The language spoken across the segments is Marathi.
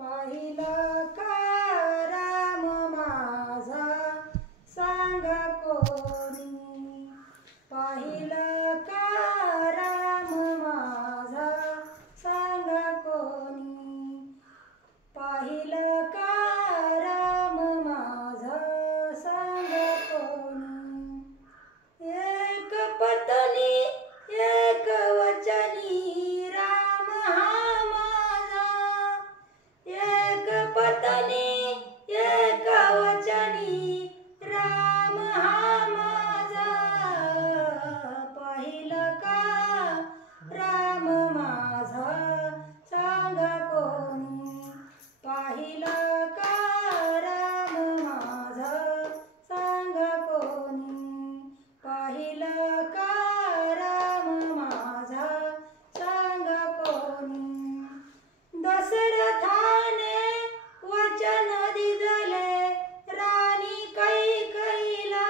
पाहिलं का राम माझा सांगा कोणी, पाहिलं का राम माझा सांगा कोणी, पाहिलं का राम माझा सांगा कोणी। एक पत्नी एक वचनी राम हा माझा, एक पत्नी एक वचनी राम हा माझा, पाहिलं का राम माझा सांगा कोणी, पाहिलं का राम माझा सांगा कोणी, पाहिलं का राम माझा सांगा कोणी। दशरथाने वचन दिले राणी कैकेयीला,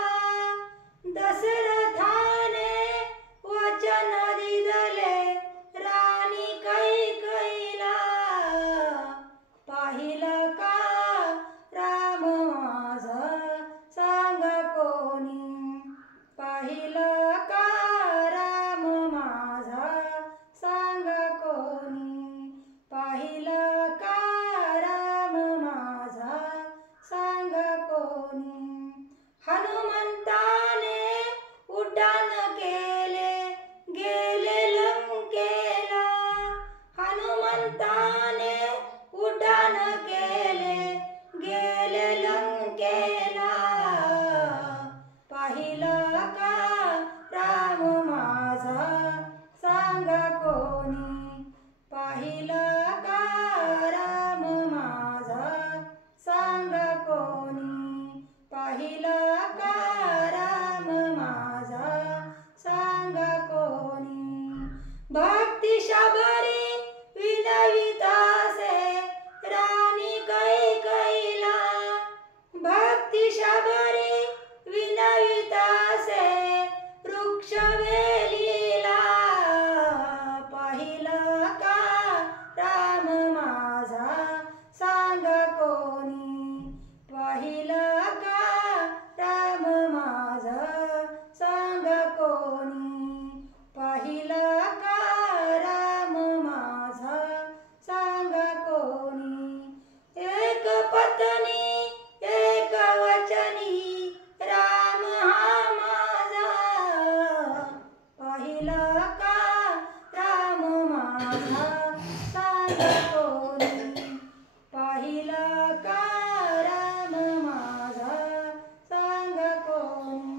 दशरथाने वचन दिले राणी कैकेयीला, पाहिलं का राम माझा सांगा कोणी, पाहिलं का राम माझा सांगा कोणी, पाहिलं का राम माझा सांगा कोणी। हनुमंताने उड्डाण केले गेले लंकेला, हनुमंताने उड्डाण केले गेले लंकेला, पाहिलं का राम माझा सांगा कोणी, पाहिलं का राम माझा सांगा कोणी, पाहिलं का राम माझा सांगा कोणी। भक्ती शबरी विनवितासे राणी कैकेयीला, भक्ती शबरी विनवितासे वृक्षवेलीला, पाहिलं का राम माझा सांगा कोणी, पाहिलं का राम माझा सांगा कोणी, पाहिलं का राम माझा सांगा कोणी। एक पत्नी एक वचनी राम हा माझा, पाहिलं का राम माझा सांगा कोणी, पाहिलं का राम माझा सांगा कोणी।